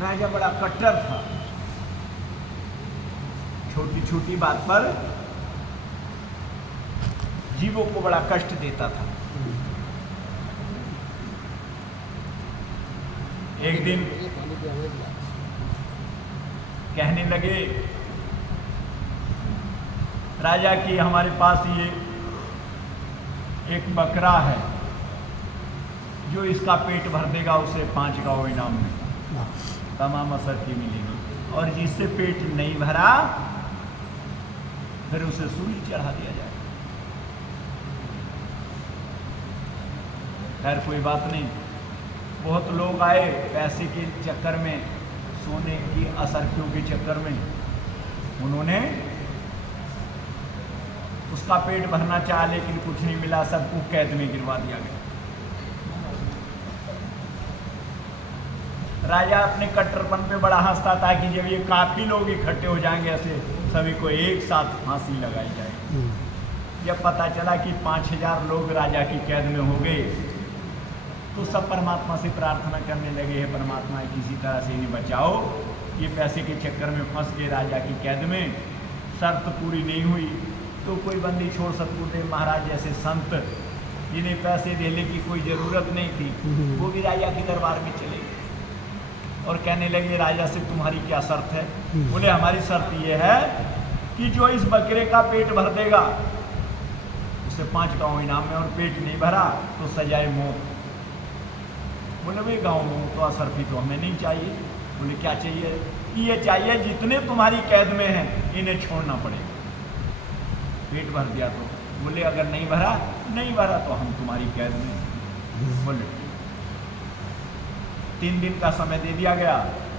राजा बड़ा कट्टर था, छोटी छोटी बात पर जीवों को बड़ा कष्ट देता था। एक दिन कहने लगे राजा की हमारे पास ये एक बकरा है, जो इसका पेट भर देगा उसे 5 गाँव इनाम में तमाम असरती मिलेगी, और जिससे पेट नहीं भरा फिर उसे सूली चढ़ा दिया जाए। खैर कोई बात नहीं, बहुत लोग आए पैसे के चक्कर में, सोने की असरतियों के चक्कर में, उन्होंने उसका पेट भरना चाहा लेकिन कुछ नहीं मिला, सबको कैद में गिरवा दिया गया। राजा अपने कट्टरपन पे बड़ा हंसता था कि जब ये काफी लोग इकट्ठे हो जाएंगे ऐसे सभी को एक साथ फांसी लगाई जाएगी। जब पता चला कि 5000 लोग राजा की कैद में हो गए तो सब परमात्मा से प्रार्थना करने लगे, हे परमात्मा किसी तरह से इन्हें बचाओ, ये पैसे के चक्कर में फंस गए राजा की कैद में, शर्त पूरी नहीं हुई तो कोई बंदी छोड़ सतगुरुदेव महाराज जैसे संत जिन्हें पैसे देने की कोई ज़रूरत नहीं थी, वो भी राजा के दरबार में चले गए और कहने लगे राजा से तुम्हारी क्या शर्त है? बोले हमारी शर्त ये है कि जो इस बकरे का पेट भर देगा उसे 5 गाँव इनाम में, और पेट नहीं भरा तो सजाए मौत। बोले भाई गाँव में तो असरफी तो हमें नहीं चाहिए। बोले क्या चाहिए? कि ये चाहिए जितने तुम्हारी कैद में हैं इन्हें छोड़ना पड़ेगा, पेट भर दिया तो। बोले अगर नहीं भरा तो हम तुम्हारी कैद में। बोले 3 दिन का समय दे दिया गया।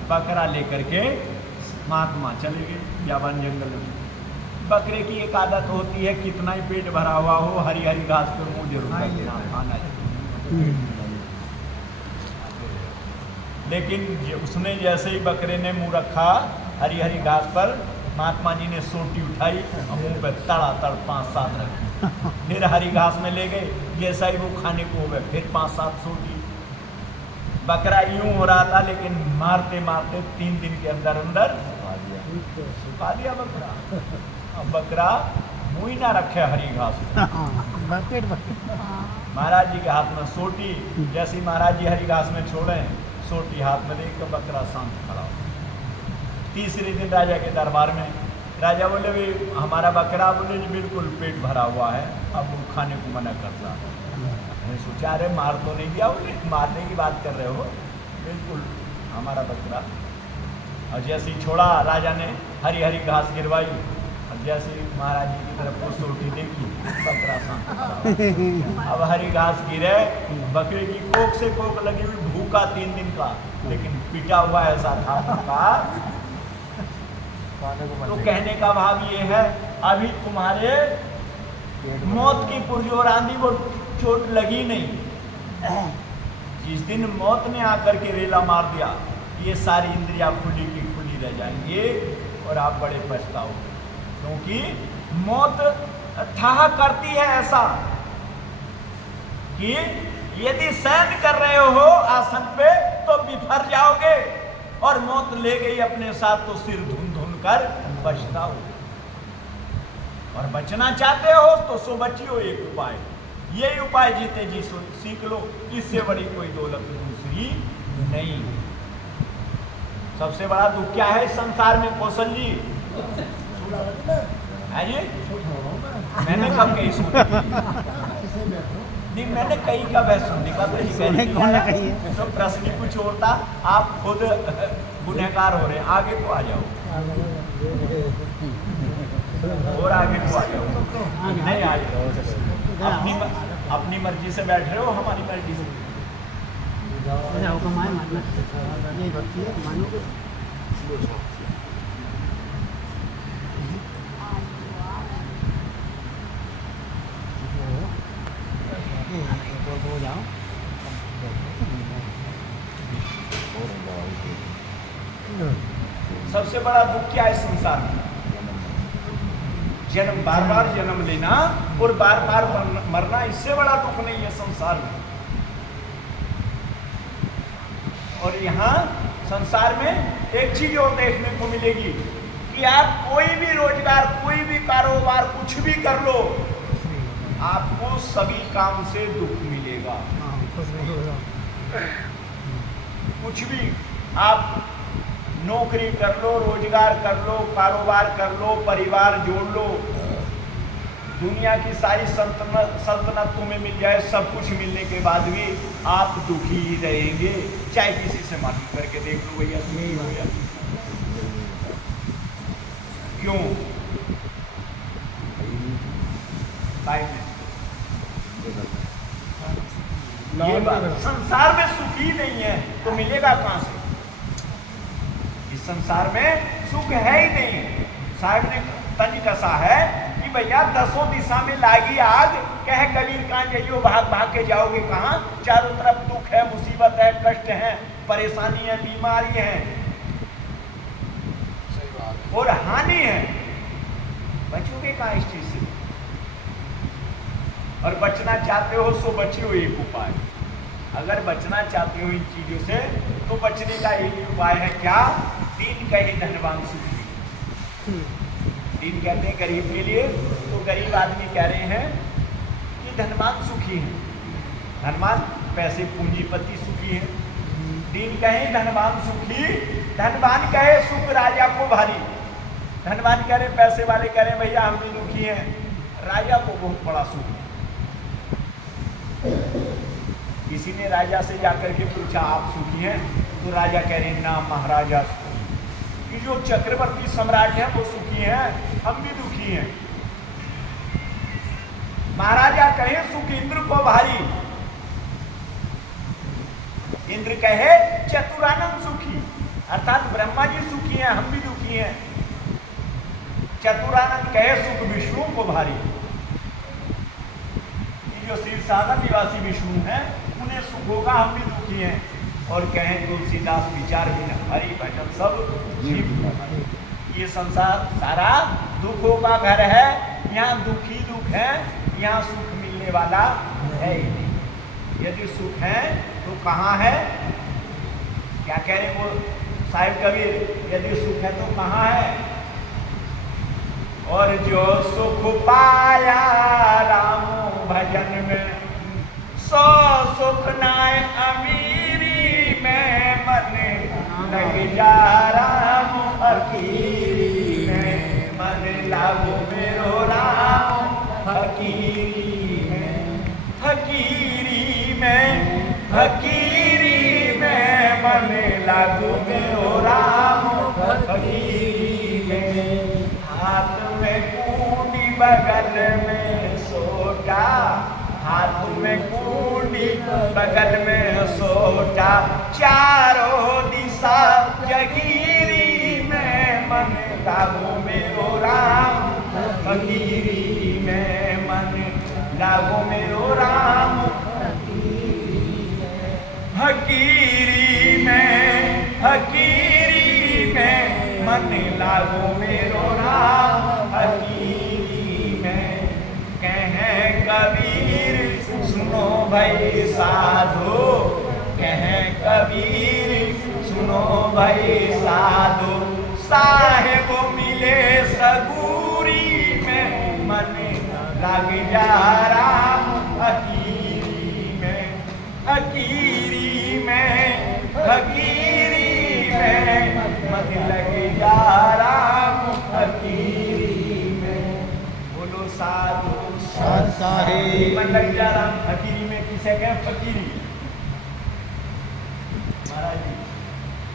बकरा लेकर के महात्मा चले गए जावन जंगल में। बकरे की एक आदत होती है, कितना ही पेट भरा हुआ हो हरी हरी घास पर मुंह जरूर खाना चाहिए। लेकिन उसने जैसे ही बकरे ने मुंह रखा हरी हरी घास पर, महात्मा जी ने सोटी उठाई और मुंह पे तड़ातड़ 5-7 रखी। फिर हरी घास में ले गए, जैसा ही वो खाने को हो गए फिर 5-7 सोटी। बकरा यूं हो रहा था, लेकिन मारते मारते 3 दिन के अंदर अंदर सुखा दिया बकरा। अब बकरा मुंह ही ना रखे हरी घास महाराज जी के हाथ में सोटी, जैसे ही महाराज जी हरी घास में छोड़े सोटी हाथ में देख कर बकरा शांत खड़ा हो। 3रे दिन राजा के दरबार में राजा बोले भाई हमारा बकरा, बोले जी बिल्कुल पेट भरा हुआ है, अब वो खाने को मना करता। मैंने सोचा अरे मार तो नहीं दिया? बोले मारने की बात कर रहे हो? बिल्कुल हमारा बकरा। और जैसे ही छोड़ा राजा ने हरी हरी घास गिरवाई, और जैसे ही महाराज जी की तरफ को सोटी देखी बकरा शांत। अब हरी घास गिरे, बकरे की कोख से कोख लगी हुई, भूखा 3 दिन का, लेकिन पिटा हुआ ऐसा था भूखा। तो कहने का भाव ये है, अभी तुम्हारे मौत की पुरजोर आंधी वो चोट लगी नहीं। जिस दिन मौत ने आकर के रेला मार दिया, ये सारी इंद्रियां खुली की खुली रह जाएंगे और आप बड़े पछताओगे। क्योंकि मौत था करती है ऐसा कि यदि शयन कर रहे हो आसन पे तो बिफर जाओगे, और मौत ले गई अपने साथ तो सिर धुन धुन कर पछताओगे। और बचना चाहते हो तो सो बचियो, एक उपाय, यही उपाय जीते जी सीख लो, इससे बड़ी कोई दौलत दूसरी नहीं। सबसे बड़ा दुख क्या है संसार में कौशल जी? है जी? मैंने कब कही सुनी? नहीं मैंने कहीं का बहस सुनने का तो प्रश्न ही कुछ और था। आप खुद गुनहगार हो रहे हैं, आगे को आ जाओ और आगे को आ जाओ। नहीं आ जाओ, अपनी मर्जी से बैठ रहे हो, हमारी मर्जी से। सबसे बड़ा दुख क्या है संसार में? जन्म, बार बार जन्म लेना और बार बार मरना, इससे बड़ा दुख नहीं है संसार में। और यहाँ संसार में एक चीज और देखने को मिलेगी कि आप कोई भी रोजगार, कोई भी कारोबार, कुछ भी कर लो, आपको सभी काम से दुख मिलेगा। कुछ भी आप नौकरी कर लो, रोजगार कर लो, कारोबार कर लो, परिवार जोड़ लो, दुनिया की सारी सल्तनत तुम्हें मिल जाए, सब कुछ मिलने के बाद भी आप दुखी ही रहेंगे। चाहे किसी से माफी करके देख लो भैया, सुखी हो या क्यों? ये बात संसार में सुख ही नहीं है तो मिलेगा कहां से? इस संसार में सुख है ही नहीं। साहब ने तंज कसा है कि भैया दसों दिशा में लागी आग, कह कबीर कहां जाइयो, भाग भाग के जाओगे कहां? चारों तरफ दुख है, मुसीबत है, कष्ट है, परेशानी है, बीमारी है और हानि है। बचोगे कहां इस चीज से? और बचना चाहते हो सो बचियो। एक उपाय, अगर बचना चाहते हो इन चीजों से तो बचने का एक उपाय है क्या? दीन कहे धनवान सुखी। दीन कहते हैं गरीब के लिए, तो गरीब आदमी कह रहे हैं कि धनवान सुखी है। धनवान पैसे पूंजीपति सुखी है। दीन कहे धनवान सुखी, धनवान कहे सुख राजा को भारी। धनवान कह रहे, पैसे वाले कह रहे भैया हम भी दुखी हैं, राजा को बहुत बड़ा सुख है। किसी ने राजा से जाकर के पूछा आप सुखी हैं? तो राजा कह रहे ना महाराजा, कि जो चक्रवर्ती सम्राट है वो सुखी हैं, हम भी दुखी हैं। महाराजा कहे सुख इंद्र को भारी। इंद्र कहे चतुरानंद सुखी, अर्थात ब्रह्मा जी सुखी हैं, हम भी दुखी हैं। चतुरानंद कहे सुख विष्णु को भारी। जो शीर्षासन निवासी विष्णु हैं उन्हें सुख होगा, हम भी दुखी हैं। और कहें तुलसीदास विचार बिन हरि भजन सब जीव। ये संसार सारा दुखों का घर है, यहाँ दुखी दुख है, यहाँ सुख मिलने वाला है ही नहीं। यदि सुख है तो कहाँ है? क्या कह रहे वो साहिब कबीर, यदि सुख है तो कहाँ है? और जो सुख पाया राम भजन में, सो सुख नाय अमीरी में, मन लग जा राम फकीरी में, मन लागो मेरो राम फकीरी में। फकीरी में, फकीरी में, मन लागो मेरो राम फकीरी में। हाथ में कूंडी बगल में सोटा, हाथ में कूंडी बगल में सोटा, चारों दिशा जगीरी में, मन लागो मेरो राम फकीरी में, मन लागो मेरो राम फकीरी में, फकीरी में, मन लागो मेरो राम फकीरी में। कहें कबीर सुनो भाई साधो, कहें कबीर सुनो भाई साधो, साहेब मिले सगूरी में, मन लग जा राम फकीरी में। फकीरी में, फकीरी में, मन लग जा राम फकीरी में। बोलो साधु साहेब, मन लग जा राम फकीरी में। किसे कहें फकीरी? महाराज जी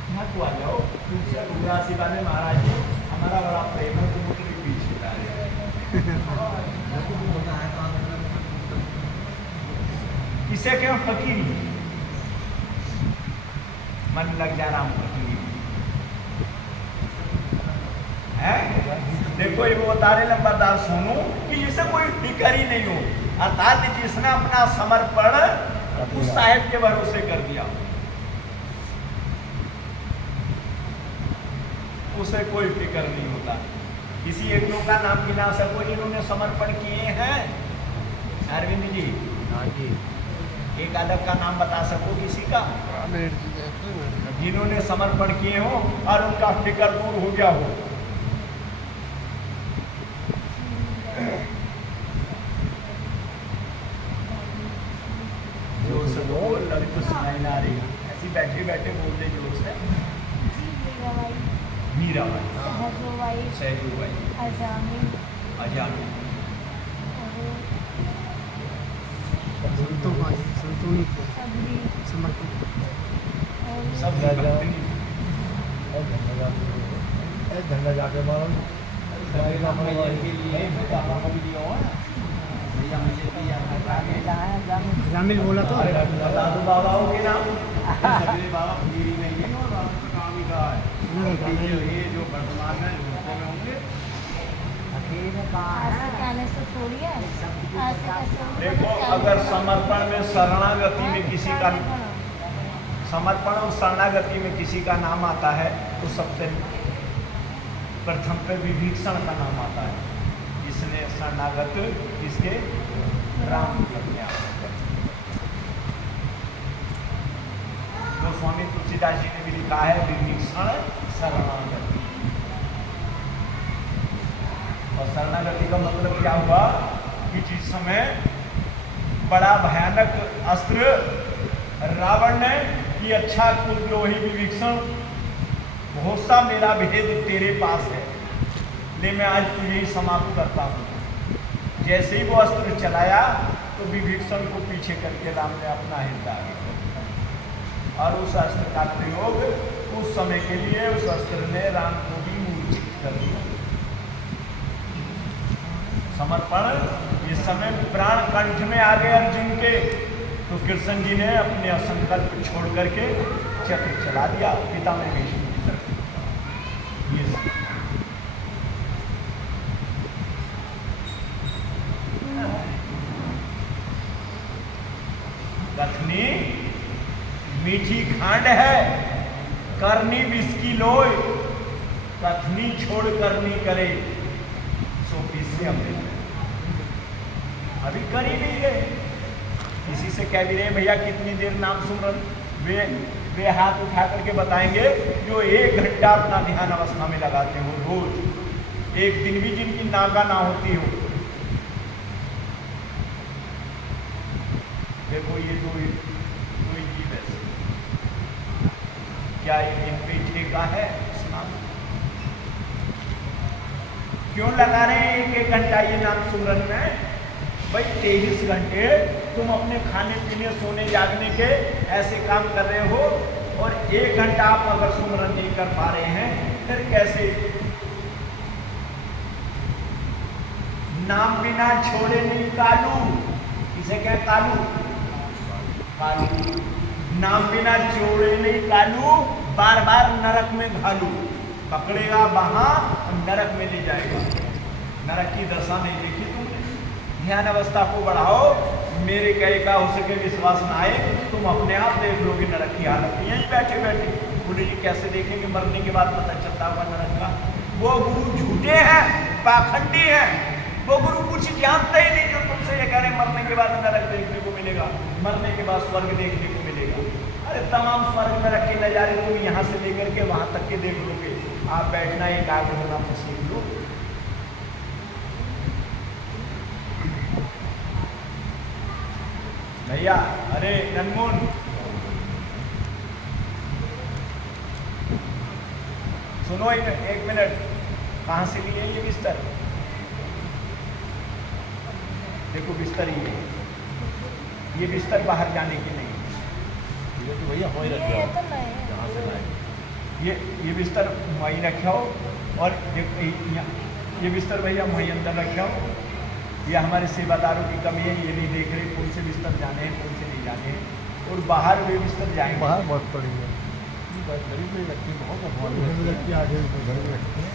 यहाँ को आ जाओ, तुमसे उदासी वाले महाराज जी हमारा बड़ा प्रेम है, तुम मुझे पीछे ला रहे। किसे कहें फकीरी? मन लग जा राम फकीरी है। देखो ये वो तारे नंबरदार सोनू कि जिसे कोई फिक्र ही नहीं हो, अर्थात जिसने अपना समर्पण उस साहेब के भरोसे कर दिया, उसे कोई फिक्र नहीं होता। किसी एक लोग का नाम गिना सको जिन्होंने समर्पण किए हैं? अरविंद जी, हाँ जी, एक आदक का नाम बता सको किसी का जिन्होंने समर्पण किए हो और उनका फिक्र दूर हो गया हो? जोर से बोल, अभी तो सुनाई ना रही, ऐसी बैठे बैठे बोल दे जोर से। मीराबाई, सहजूबाई, अजामी, झंडा जाके मारो जामिल बोला तो दादू बाबाओं के नाम बाबा पूरी नहीं है और बाबा का काम ही कहा है ये जो वर्तमान में में होंगे। देखो, अगर समर्पण में शरणागति में किसी का समर्पण और शरणागति में किसी का नाम आता है तो सबसे प्रथम पे विभीषण का नाम आता है, जिसने शरणागत किसके राम कन्या। तो स्वामी तुलसीदास जी ने भी लिखा है विभीषण शरणागति। और शरणागति का मतलब क्या हुआ कि जिस समय बड़ा भयानक अस्त्र रावण ने कि अच्छा कुलद्रोही विभीषण, भरोसा मेरा भेद तेरे पास है, ले मैं आज तुझे ही समाप्त करता हूँ। जैसे ही वो अस्त्र चलाया तो विभीषण को पीछे करके राम ने अपना हृदय आगे कर दिया और उस अस्त्र का प्रयोग उस समय के लिए उस अस्त्र ने राम को भी मूर्छित कर दिया। समर्पण इस समय प्राण कंठ में आ गए अर्जुन के, तो कृष्ण जी ने अपने असंकल्प छोड़ करके चक्र चला दिया पितामह भीष्म की तरफ। ये कथनी मीठी खांड है, करनी विष की लोई, कथनी छोड़ करनी करे, सो किससे अमृत। अभी कर ही नहीं रहे, किसी से कह भी रहे भैया कितनी देर नाम सुमरन, वे हाथ उठा करके बताएंगे जो 1 घंटा अपना ध्यान अवस्था में लगाते हो रोज, एक दिन भी जिनकी नागा ना होती हो। देखो ये दो जीव है, क्या इन पे ठेका है स्नान? क्यों लगा रहे हैं 1-1 घंटा ये नाम सुमरन में? भाई 23 घंटे तुम अपने खाने पीने सोने जागने के ऐसे काम कर रहे हो और 1 घंटा आप अगर सुमरन नहीं कर पा रहे हैं फिर कैसे? नाम बिना छोड़े नहीं कालू, इसे क्या कालू? कालू नाम बिना छोड़े नहीं कालू, बार बार नरक में घालू, पकड़ेगा वहां नरक में ले जाएगा। नरक की दशा नहीं देखी तुमने? ध्यान अवस्था को बढ़ाओ, मेरे कहे का हो सके विश्वास ना आए तुम अपने आप देख लोगे नरक की हालत। यहीं बैठे बैठे बोले जी कैसे देखेंगे, मरने के बाद पता चलता होगा नरक का। वो गुरु झूठे हैं, पाखंडी हैं, वो गुरु कुछ जानते ही नहीं जो तुमसे ये कह रहे मरने के बाद नरक देखने को मिलेगा, मरने के बाद स्वर्ग देखने को मिलेगा। अरे तमाम स्वर्ग में रखे नजारे तुम यहाँ से लेकर के वहां तक के देख लोगे। आप बैठना एकाग्र होना तो सीख लो। भैया अरे अनमोल सुनो एक मिनट, कहाँ से लिए ये बिस्तर? देखो बिस्तर ये बिस्तर बाहर जाने की नहीं, ये तो भैया वही रख जाओ जहाँ से लाए। ये बिस्तर वहीं रखाओ और ये बिस्तर भैया वहीं अंदर रखाओ। ये हमारे सेवादारों की कमी है, ये नहीं देख रहे कौन से बिस्तर जाने हैं कौन से नहीं जाने हैं। और बाहर वे बिस्तर जाएंगे, बाहर बहुत पड़ी है, बहुत आगे घर में रखते हैं।